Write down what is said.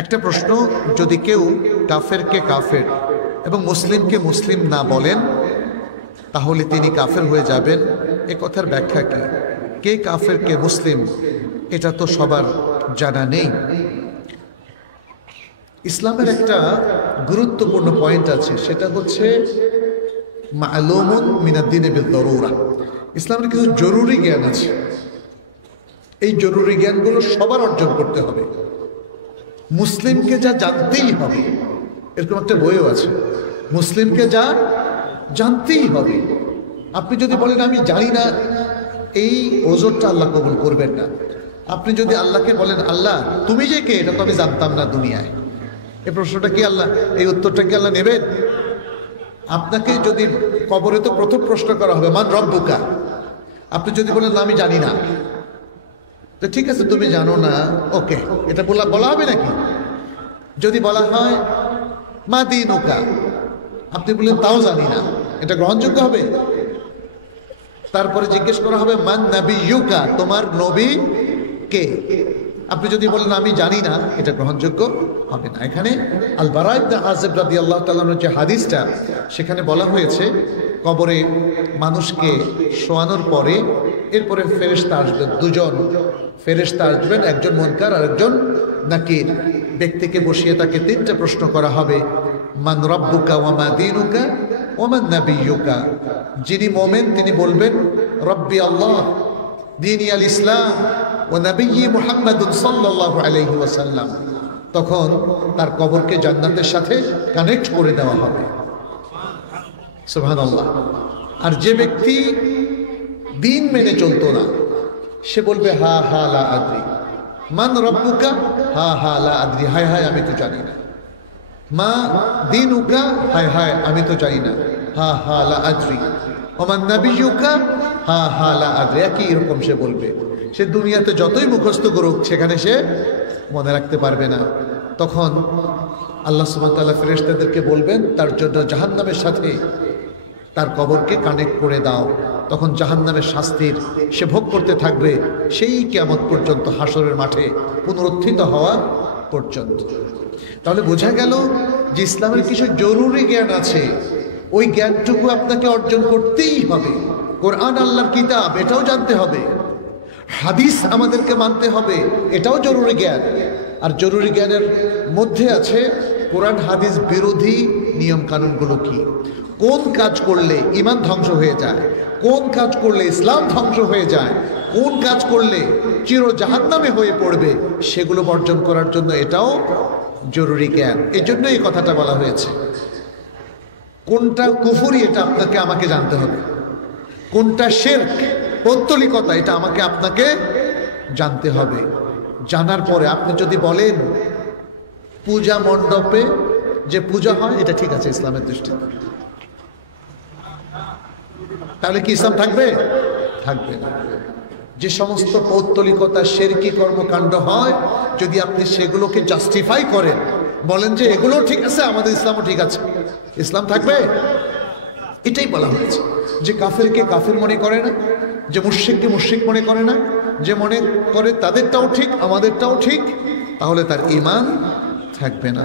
একটা প্রশ্ন, যদি কেউ কাফেরকে কাফের এবং মুসলিমকে মুসলিম না বলেন তাহলে তিনি কাফের হয়ে যাবেন, এ কথার ব্যাখ্যা কি? কে কাফের কে মুসলিম এটা তো সবার জানা নেই। ইসলামের একটা গুরুত্বপূর্ণ পয়েন্ট আছে, সেটা হচ্ছে মা'লুমুন মিনাদ-দীনি বিদ-দারুরা। ইসলামের কিছু জরুরি জ্ঞান আছে, এই জরুরি জ্ঞানগুলো সবার অর্জন করতে হবে। মুসলিমকে যা জানতেই হবে, এরকম একটা বইও আছে, মুসলিমকে যা জানতেই হবে। আপনি যদি বলেন আমি জানি না, এই ওজরটা আল্লাহ কবুল করবেন না। আপনি যদি আল্লাহকে বলেন আল্লাহ তুমি যে কে এটা তো আমি জানতাম না দুনিয়ায়, এই প্রশ্নটা কি আল্লাহ, এই উত্তরটা কি আল্লাহ নেবেন? আপনাকে যদি কবরে তো প্রথম প্রশ্ন করা হবে মান রব্বুকা। আপনি যদি বলেন না আমি জানি না, তো ঠিক আছে তুমি জানো না, ওকে, এটা বলা হবে নাকি? যদি বলা হয় মা দীনুকা, আপনি বললেন তাও জানি না, এটা গ্রহণযোগ্য হবে? তারপরে জিজ্ঞেস করা হবে মান নাবিয়ুকা, তোমার নবী কে? আপনি যদি বলেন আমি জানি না, এটা গ্রহণযোগ্য হবে না। এখানে আল বারা ইবনে আযিব রাদিয়াল্লাহু তাআলা যে হাদিসটা, সেখানে বলা হয়েছে কবরে মানুষকে শোয়ানোর পরে এরপরে ফেরেশতা আসবেন, দুজন ফেরেশতা আসবেন, একজন মুনকার আর একজন নাকির। ব্যক্তিকে বসিয়ে তাকে তিনটা প্রশ্ন করা হবে, মান রব্বুকা ওয়া মা দীনুকা ওয়া মান নাবিয়ুকা। যিনি মুমিন তিনি বলবেন রব্বি আল্লাহ দীনি আল ইসলাম ও নবী মুহাম্মাদুন সাল্লাল্লাহু আলাইহি ওয়াসাল্লাম। তখন তার কবরকে জান্নাতের সাথে কানেক্ট করে দেওয়া হবে। সুবহানাল্লাহ। আর যে ব্যক্তি দিন মেনে চলতো না, সে বলবে হা হা লা আদ্রি। মান রব্বুকা, হা হা লা আদ্রি, হায় হায় আমি তো জানি না। মা দীনুকা, হায় হায় আমি তো জানি না, হা হা লা আদ্রি। ওমান নাবিয়ুকা, হা হা লা আদ্রি। একই এরকম সে বলবে। সে দুনিয়াতে যতই মুখস্থ করুক সেখানে সে মনে রাখতে পারবে না। তখন আল্লাহ সুবহানাহু ওয়া তাআলা ফেরেশতাদেরকে বলবেন তার জন্য জাহান্নামের সাথে তার কবরকে কানেক্ট করে দাও। তখন জাহান্নামের শাস্তির সে ভোগ করতে থাকবে সেই কিয়ামত পর্যন্ত, হাসরের মাঠে পুনরুত্থিত হওয়া পর্যন্ত। তাহলে বোঝা গেল যে ইসলামের কিছু জরুরি জ্ঞান আছে, ওই জ্ঞানটুকু আপনাকে অর্জন করতেই হবে। কোরআন আল্লাহর কিতাব, এটাও জানতে হবে। হাদিস আমাদেরকে মানতে হবে, এটাও জরুরি জ্ঞান। আর জরুরি জ্ঞানের মধ্যে আছে কোরআন হাদিস বিরোধী নিয়ম কানুনগুলো কি, কোন কাজ করলে ঈমান ধ্বংস হয়ে যায়, কোন কাজ করলে ইসলাম ধ্বংস হয়ে যায়, কোন কাজ করলে চির জাহান্নামে হয়ে পড়বে, সেগুলো বর্জন করার জন্য এটাও জরুরি জ্ঞান। এই জন্য এই কথাটা বলা হয়েছে। কোনটা কুফরি এটা আপনাকে আমাকে জানতে হবে, কোনটা শিরক পৌত্তলিকতা এটা আমাকে আপনাকে জানতে হবে। জানার পরে আপনি যদি বলেন পূজা মণ্ডপে যে পূজা হয় এটা ঠিক আছে ইসলামের দৃষ্টিতে, তাহলে কি ইসলাম থাকবে? থাকবে না। যে সমস্ত পৌত্তলিকতা শিরকি কর্মকাণ্ড হয়, যদি আপনি সেগুলোকে জাস্টিফাই করেন, বলেন যে এগুলো ঠিক আছে, আমাদের ইসলামও ঠিক আছে, ইসলাম থাকবে? এটাই বলা হয়েছে। যে কাফেরকে কাফের মনে করে না, যে মুশরিককে মুশরিক মনে করে না, যে মনে করে তাদেরটাও ঠিক আমাদেরটাও ঠিক, তাহলে তার ঈমান থাকবে না।